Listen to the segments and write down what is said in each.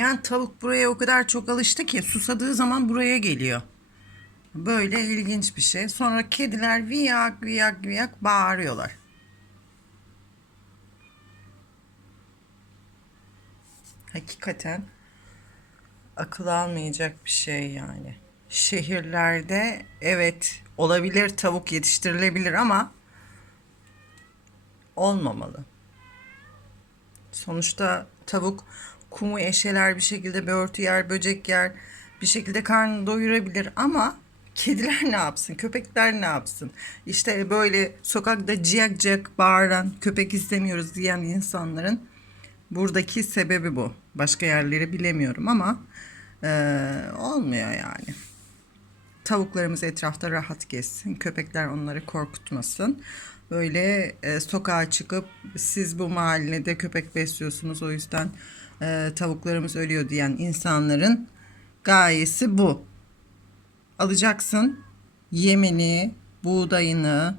Yani tavuk buraya o kadar çok alıştı ki susadığı zaman buraya geliyor. Böyle ilginç bir şey. Sonra kediler viyak viyak viyak bağırıyorlar. Hakikaten akıl almayacak bir şey yani. Şehirlerde evet olabilir tavuk yetiştirilebilir ama olmamalı. Sonuçta tavuk kumu eşeler bir şekilde börtü yer, böcek yer, bir şekilde karnını doyurabilir ama kediler ne yapsın, köpekler ne yapsın? İşte böyle sokakta ciyak ciyak bağıran, köpek istemiyoruz diyen insanların buradaki sebebi bu. Başka yerleri bilemiyorum ama eee, olmuyor yani. Tavuklarımız etrafta rahat gezsin. Köpekler onları korkutmasın. Böyle e, sokağa çıkıp siz bu mahallede köpek besliyorsunuz o yüzden e, tavuklarımız ölüyor diyen insanların gayesi bu. Alacaksın yemini, buğdayını,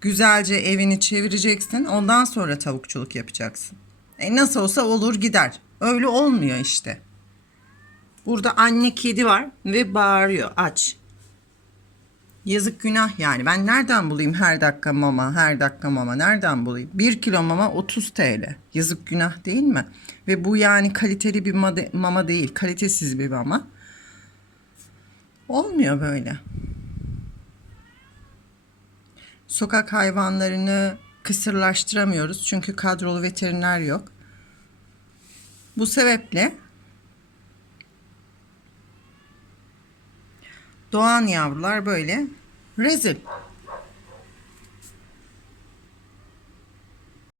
güzelce evini çevireceksin. Ondan sonra tavukçuluk yapacaksın. E nasıl olsa olur gider. Öyle olmuyor işte. Burada anne kedi var ve bağırıyor aç. Yazık günah yani. Ben nereden bulayım her dakika mama, her dakika mama nereden bulayım? 1 kilo mama 30 TL. Yazık günah değil mi? Ve bu yani kaliteli bir mama değil, kalitesiz bir mama. Olmuyor böyle. Sokak hayvanlarını kısırlaştıramıyoruz çünkü kadrolu veteriner yok. Bu sebeple doğan yavrular böyle rezil.